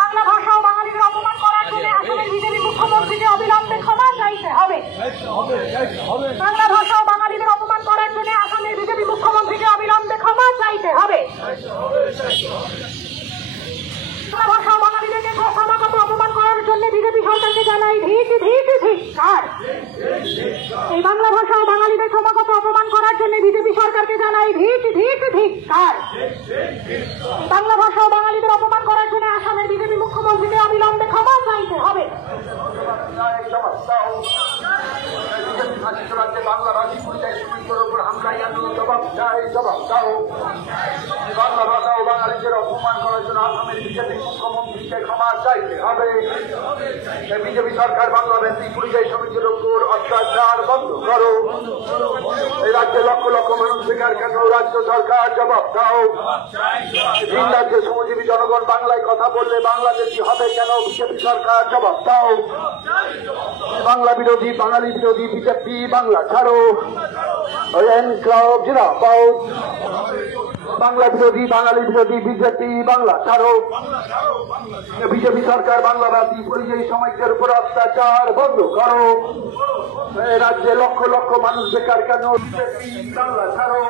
বাংলা ভাষা ও বাঙালিদের অপমান করার জন্য আসামের বিজেপি মুখ্যমন্ত্রীকে অবিলম্বে ক্ষমা চাইতে হবে। বাংলা ভাষা ও বাঙালিদের অপমান করার জন্য আসামের বিজেপি মুখ্যমন্ত্রীকে অবিলম্বে ক্ষমা চাইতে হবে। বাংলা ভাষা ও বাঙালিদেরকে ক্রমাগত অপমান করার জন্য বিজেপি সরকারকে জানাই ধিক্কার। এই বাংলা ভাষা ও বাঙালিদের ক্রমাগত অপমান করার জন্য বিজেপি সরকারকে জানাই ধিক্কার। বাংলা ভাষা ও বাঙালিদের অপমান করার জন্য আসামের বিজেপি মুখ্যমন্ত্রীকে অবিলম্বে ক্ষমা চাইতে হবে। বাংলাভাষী পরিযায়ী শ্রমিকদের উপর হামলায় জবাব দাও। বাংলা ভাষা ও বাঙালিদের অপমান করার জন্য আসামের বিজেপি মুখ্যমন্ত্রীকে ক্ষমা চাইতে হবে। বিজেপি সরকার বাংলাদেশী পরিযায়ী শ্রমিকদের উপর অত্যাচার বন্ধ করো। এই রাজ্যে লক্ষ লক্ষ মানুষ বেকার কেন? রাজ্য সরকার জবাব দাও। ভিন রাজ্যে শ্রমজীবী জনগণ বাংলায় কথা বললে বাংলাদেশি হবে কেন? বিজেপি সরকার জবাব দাও। বাংলা বিরোধী বাঙালি বিরোধী বিজেপি বাংলা ছাড়ো। বাংলা বিরোধী বাঙালি বিরোধী বিজেপি বাংলা ছাড়ো। বিজেপি সরকার বাংলাভাষী পরিযায়ী শ্রমিকদের উপর অত্যাচার বন্ধ করো। রাজ্যে লক্ষ লক্ষ মানুষ বেকার কেন? বিজেপি বাংলা ছাড়ো।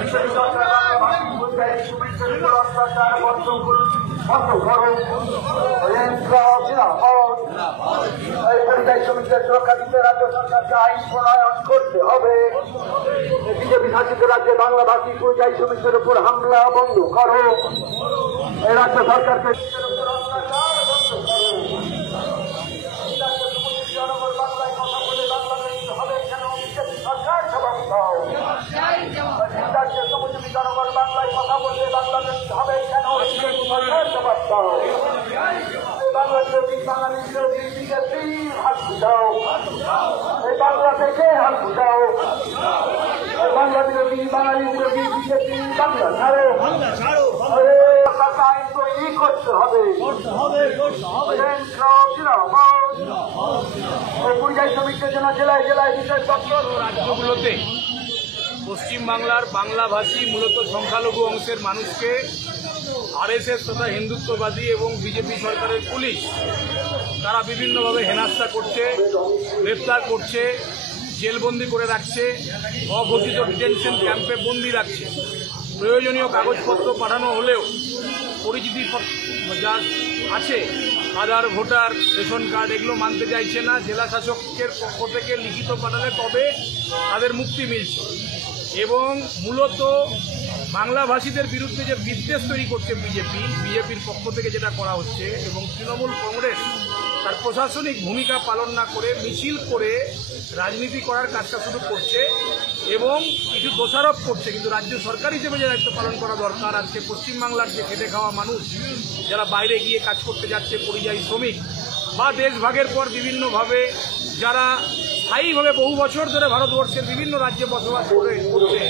বিজেপি সরকার বাংলাভাষী পরিযায়ী শ্রমিকদের উপর অত্যাচার বন্ধ করো। পরিযায়ী শ্রমিকদের সুরক্ষা দিতে রাজ্য সরকারকে আইন প্রণয়ন করতে হবে। বিজেপি শাসিত রাজ্যে বাংলাভাষী পরিযায়ী শ্রমিকদের উপর হামলা বন্ধ করো। এই রাজ্য সরকারকে বাংলায় কথা বলে বাংলাদেশি হবে কেন? বিজেপি সরকার জবাব দাও। রাজ্যের শ্রমজীবী জনগণ বাংলায় কথা বললে বাংলাদেশি হবে কেন? বিজেপি সরকার জবাব দাও। বাংলা বিরোধী বাঙালি বিরোধী বিজেপি হাত দাও। এই বাংলা থেকে হাত দাও। বাংলা বিরোধী বাঙালি বিরোধী বিজেপি বাংলা ছাড়ো। আইন তৈরি করতে হবে। পরিযায়ী শ্রমিকদের জন্য জেলায় জেলায় বিশেষ দপ্তর। রাজ্যগুলোতে পশ্চিমবাংলার বাংলাভাষী মূলত সংখ্যালঘু অংশের মানুষকে আরএসএস তথা হিন্দুত্ববাদী এবং বিজেপি সরকারের পুলিশ তারা বিভিন্নভাবে হেনস্থা করছে, গ্রেপ্তার করছে, জেলবন্দি করে রাখছে, অঘোষিত ডিটেনশন ক্যাম্পে বন্দি রাখছে। প্রয়োজনীয় কাগজপত্র পাঠানো হলেও পরিচিতি যা আছে আধার, ভোটার, রেশন কার্ড এগুলো মানতে চাইছে না। জেলা শাসকের পক্ষ থেকে লিখিত পাঠালে তবে তাদের মুক্তি মিলছে। এবং মূলত বাংলাভাষীদের বিরুদ্ধে যে বিদ্বেষ তৈরি করছে বিজেপির পক্ষ থেকে যেটা করা হচ্ছে, এবং তৃণমূল কংগ্রেস তার প্রশাসনিক ভূমিকা পালন না করে মিছিল করে রাজনীতি করার কাজটা শুরু করছে এবং কিছু দোষারোপ করছে। কিন্তু রাজ্য সরকার হিসেবে যে দায়িত্ব পালন করা দরকার, আজকে পশ্চিমবাংলার যে খেটে খাওয়া মানুষ যারা বাইরে গিয়ে কাজ করতে যাচ্ছে, পরিযায়ী শ্রমিক বা দেশভাগের পর বিভিন্নভাবে যারা স্থায়ীভাবে বহু বছর ধরে ভারতবর্ষের বিভিন্ন রাজ্যে বসবাস করছে,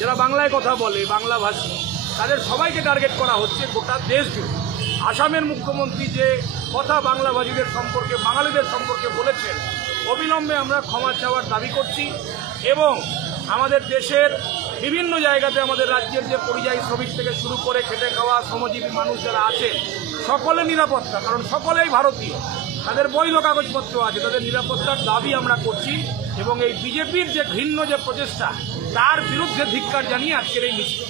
যারা বাংলায় কথা বলে, বাংলাভাষী, তাদের সবাইকে টার্গেট করা হচ্ছে গোটা দেশ জুড়ে। আসামের মুখ্যমন্ত্রী যে কথা বাংলাভাষীদের সম্পর্কে, বাঙালিদের সম্পর্কে বলেছেন, অবিলম্বে আমরা ক্ষমা চাওয়ার দাবি করছি। এবং আমাদের দেশের বিভিন্ন জায়গাতে আমাদের রাজ্যের যে পরিযায়ী শ্রমিক থেকে শুরু করে খেটে খাওয়া শ্রমজীবী মানুষ যারা আছেন, সকলের নিরাপত্তা, কারণ সকলেই ভারতীয়, তাদের বৈধ কাগজপত্র আছে, তাদের নিরাপত্তার দাবি আমরা করছি। এবং এই বিজেপির যে ঘৃণ্য যে প্রচেষ্টা, তার বিরুদ্ধে ধিক্কার জানিয়ে আজকের এই মিছিল।